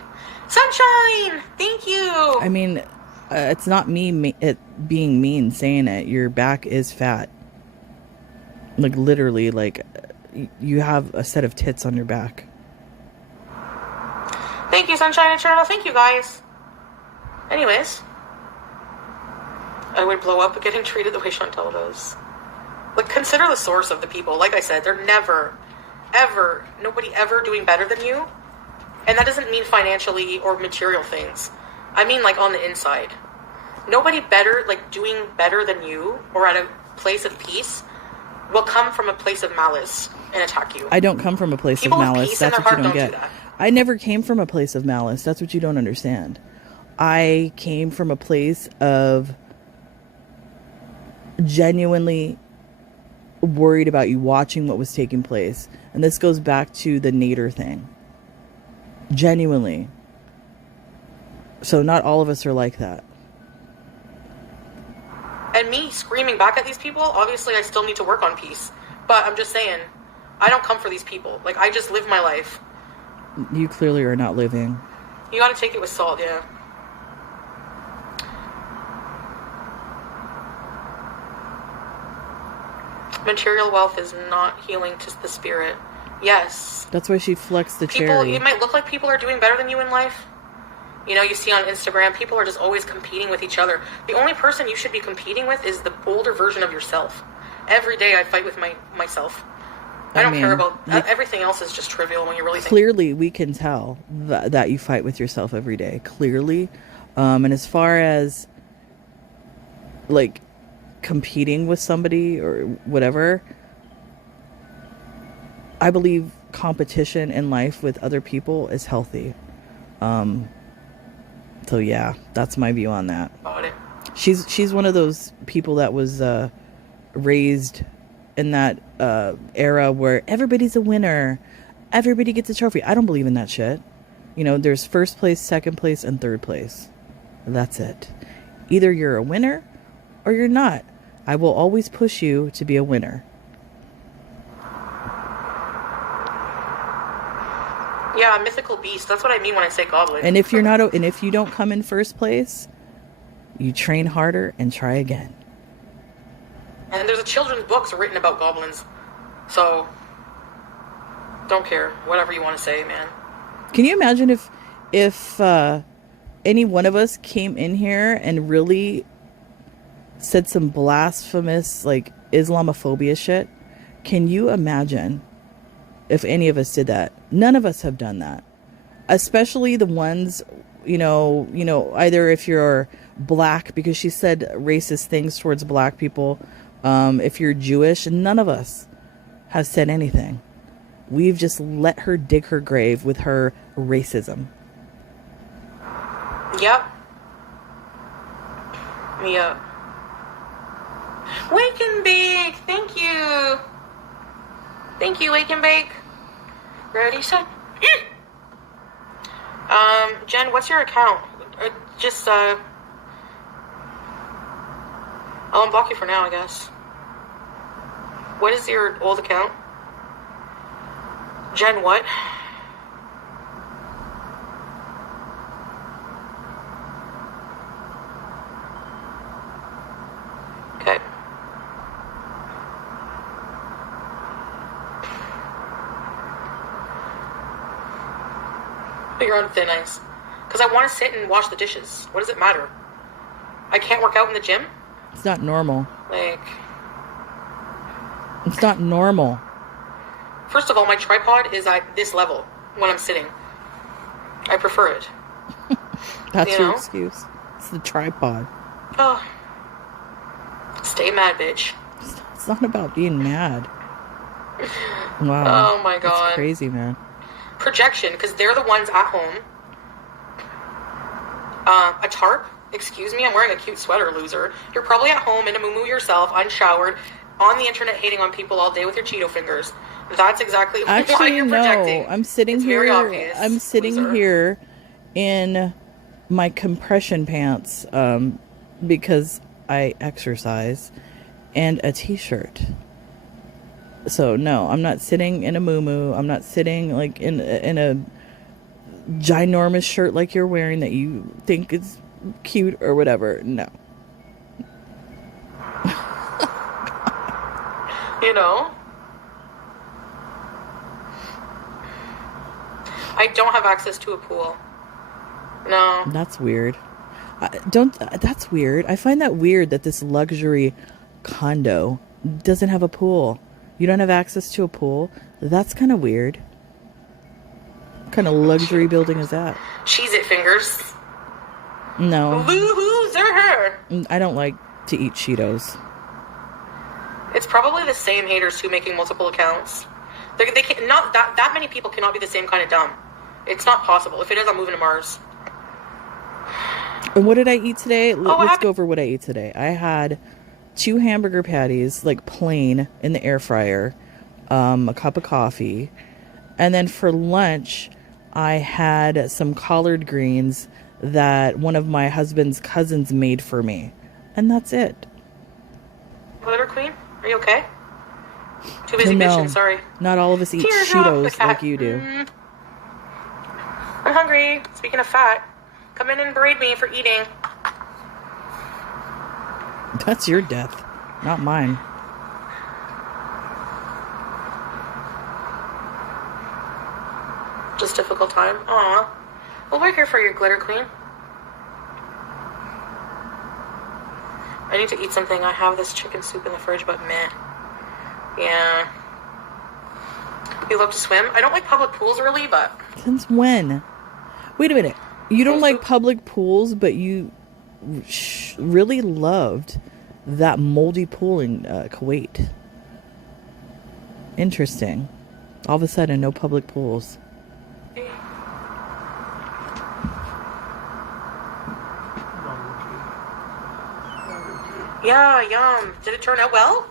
Sunshine, thank you. I mean, it's not me being mean saying it. Your back is fat. Like, literally, like, you have a set of tits on your back. Thank you, Sunshine Eternal. Thank you, guys. Anyways, I would blow up getting treated the way Chantel does. Like, consider the source of the people. Like I said, they're never, ever, nobody ever doing better than you. And that doesn't mean financially or material things. I mean, like, on the inside. Nobody better, like, doing better than you or at a place of peace will come from a place of malice and attack you. I don't come from a place People of with malice. peace in That's their what you heart don't don't get. do that. I never came from a place of malice. That's what you don't understand. I came from a place of genuinely worried about you watching what was taking place. And this goes back to the Nader thing. Genuinely. So not all of us are like that. And me screaming back at these people, obviously I still need to work on peace. But I'm just saying, I don't come for these people. Like, I just live my life. You clearly are not living. You gotta take it with salt, yeah. Material wealth is not healing to the spirit. Yes. That's why she flexed the People, cherry. it might look like people are doing better than you in life. You know, you see on Instagram, people are just always competing with each other. The only person you should be competing with is the older version of yourself. Every day I fight with myself. I don't care about... everything else is just trivial when you really think. Clearly, we can tell that you fight with yourself every day. Clearly. And as far as, like, competing with somebody or whatever, I believe competition in life with other people is healthy. So yeah, that's my view on that. About it. She's one of those people that was raised in that era where everybody's a winner, everybody gets a trophy. I don't believe in that shit. You know, there's first place, second place, and third place. That's it. Either you're a winner or you're not. I will always push you to be a winner. Yeah, mythical beast. That's what I mean when I say goblin. And if you're not, and if you don't come in first place, you train harder and try again. And there's a children's books written about goblins. So, don't care. Whatever you want to say, man. Can you imagine if any one of us came in here and really said some blasphemous, like, Islamophobia shit? Can you imagine if any of us did that? None of us have done that. Especially the ones, either if you're black, because she said racist things towards black people. If you're Jewish, none of us have said anything. We've just let her dig her grave with her racism. Yep. Yep. Wake and bake. Thank you. Thank you, Wake and Bake. Ready, set. Jen, what's your account? I'll unblock you for now, I guess. What is your old account? Jen, what? Okay. But you're on thin ice. Because I want to sit and wash the dishes. What does it matter? I can't work out in the gym? It's not normal. Like... It's not normal. First of all, my tripod is at this level when I'm sitting. I prefer it. That's your excuse. It's the tripod. Oh. Stay mad, bitch. It's not about being mad. Wow. Oh my god. That's crazy, man. Projection, because they're the ones at home. A tarp? Excuse me, I'm wearing a cute sweater, loser. You're probably at home in a muumuu yourself, unshowered, on the internet hating on people all day with your Cheeto fingers. That's exactly why you're projecting. No, I'm sitting here. Very obvious, I'm sitting loser. here in my compression pants because I exercise and a t-shirt. So no, I'm not sitting in a muumuu. I'm not sitting like in a ginormous shirt like you're wearing that you think is cute or whatever. No. You know? I don't have access to a pool. No. That's weird. That's weird. I find that weird that this luxury condo doesn't have a pool. You don't have access to a pool? That's kind of weird. What kind of luxury building is that? Cheez-It fingers. No. Loser! I don't like to eat Cheetos. It's probably the same haters too making multiple accounts. They can, not that many people cannot be the same kind of dumb. It's not possible. If it is, I'm moving to Mars. And what did I eat today? Let's happened? go over what I ate today. I had 2 hamburger patties, like plain, in the air fryer, a cup of coffee, and then for lunch, I had some collard greens that one of my husband's cousins made for me, and that's it. Glitter Queen, are you okay? Too busy bitching, sorry. Not all of us eat Tears Cheetos off the cat. like you do. I'm hungry. Speaking of fat, come in and berate me for eating. That's your death, not mine. Just difficult time. Aw. Well, we're here for you, Glitter Queen. I need to eat something. I have this chicken soup in the fridge, but meh. Yeah. You love to swim? I don't like public pools really, but... Since when? Wait a minute. You don't like public pools, but you really loved that moldy pool in Kuwait. Interesting. All of a sudden, no public pools. Yeah, yum. Did it turn out well?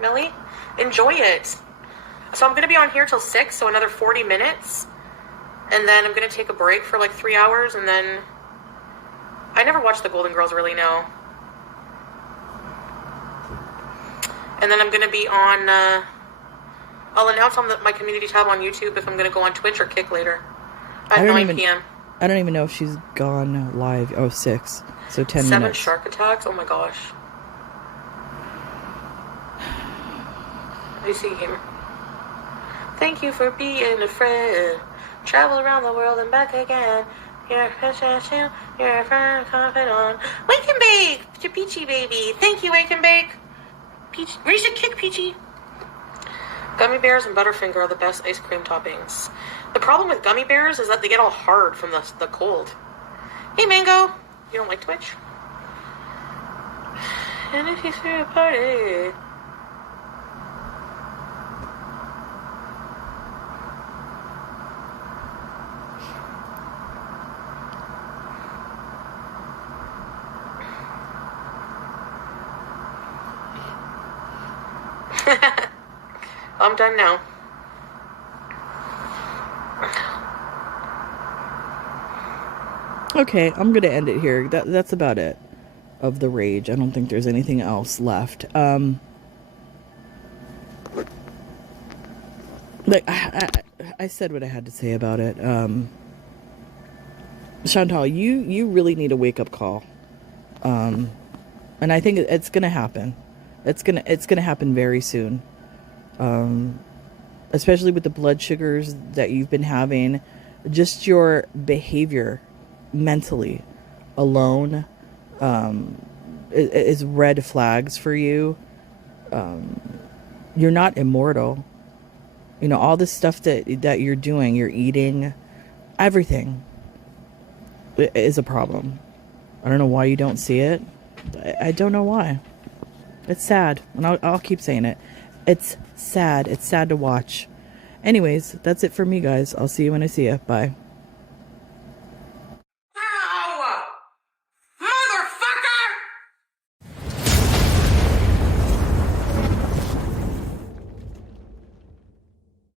Millie? Enjoy it. So I'm going to be on here till 6, so another 40 minutes. And then I'm going to take a break for like 3 hours, and then... I never watched the Golden Girls, really, no. And then I'm going to be on... I'll announce on my community tab on YouTube if I'm going to go on Twitch or Kick later. At 9 p.m. I don't even know if she's gone live. Oh, 6. So 10 7 minutes. shark attacks? Oh my gosh. I see here. Thank you for being a friend. Travel around the world and back again. You're a professional, you're a friend, confidant. Wake and bake! To Peachy baby. Thank you, Wake and bake. Peach, raise a kick, Peachy. Gummy bears and Butterfinger are the best ice cream toppings. The problem with gummy bears is that they get all hard from the cold. Hey, Mango. You don't like Twitch? And if you threw a party... I'm done now. Okay, I'm gonna end it here. That's about it of the rage. I don't think there's anything else left. Like I said what I had to say about it. Chantal, you really need a wake up call. And I think it's gonna happen. It's gonna happen very soon. Especially with the blood sugars that you've been having, just your behavior mentally alone is red flags for you. You're not immortal. You know, all this stuff that you're doing, you're eating, everything is a problem. I don't know why you don't see it. I don't know why. It's sad, and I'll keep saying it. It's sad. It's sad to watch. Anyways, that's it for me, guys. I'll see you when I see you. Bye.